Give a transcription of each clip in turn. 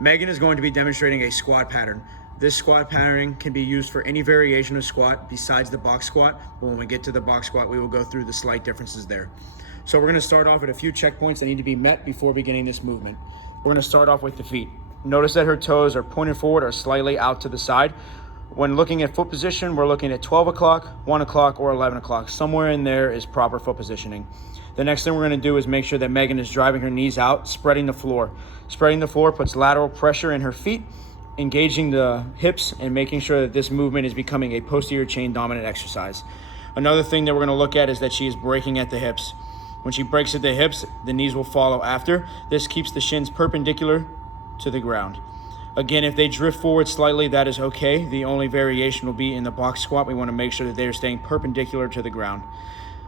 Megan is going to be demonstrating a squat pattern. This squat pattern can be used for any variation of squat besides the box squat, but when we get to the box squat, we will go through the slight differences there. So we're gonna start off at a few checkpoints that need to be met before beginning this movement. We're gonna start off with the feet. Notice that her toes are pointed forward or slightly out to the side. When looking at foot position, we're looking at 12 o'clock, 1 o'clock, or 11 o'clock. Somewhere in there is proper foot positioning. The next thing we're gonna do is make sure that Megan is driving her knees out, spreading the floor. Spreading the floor puts lateral pressure in her feet, engaging the hips and making sure that this movement is becoming a posterior chain dominant exercise. Another thing that we're gonna look at is that she is breaking at the hips. When she breaks at the hips, the knees will follow after. This keeps the shins perpendicular to the ground. Again, if they drift forward slightly, that is okay. The only variation will be in the box squat. We want to make sure that they are staying perpendicular to the ground.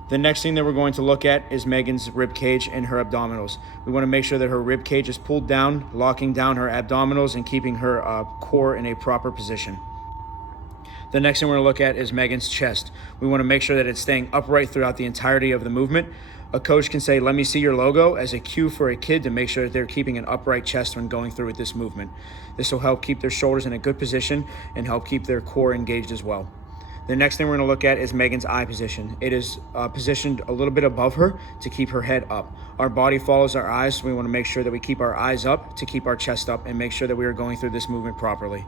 The next thing that we're going to look at is Megan's rib cage and her abdominals. We want to make sure that her rib cage is pulled down, locking down her abdominals and keeping her core in a proper position. The next thing we're going to look at is Megan's chest. We want to make sure that it's staying upright throughout the entirety of the movement. A coach can say, "Let me see your logo," as a cue for a kid to make sure that they're keeping an upright chest when going through with this movement. This will help keep their shoulders in a good position and help keep their core engaged as well. The next thing we're going to look at is Megan's eye position. It is positioned a little bit above her to keep her head up. Our body follows our eyes, so we want to make sure that we keep our eyes up to keep our chest up and make sure that we are going through this movement properly.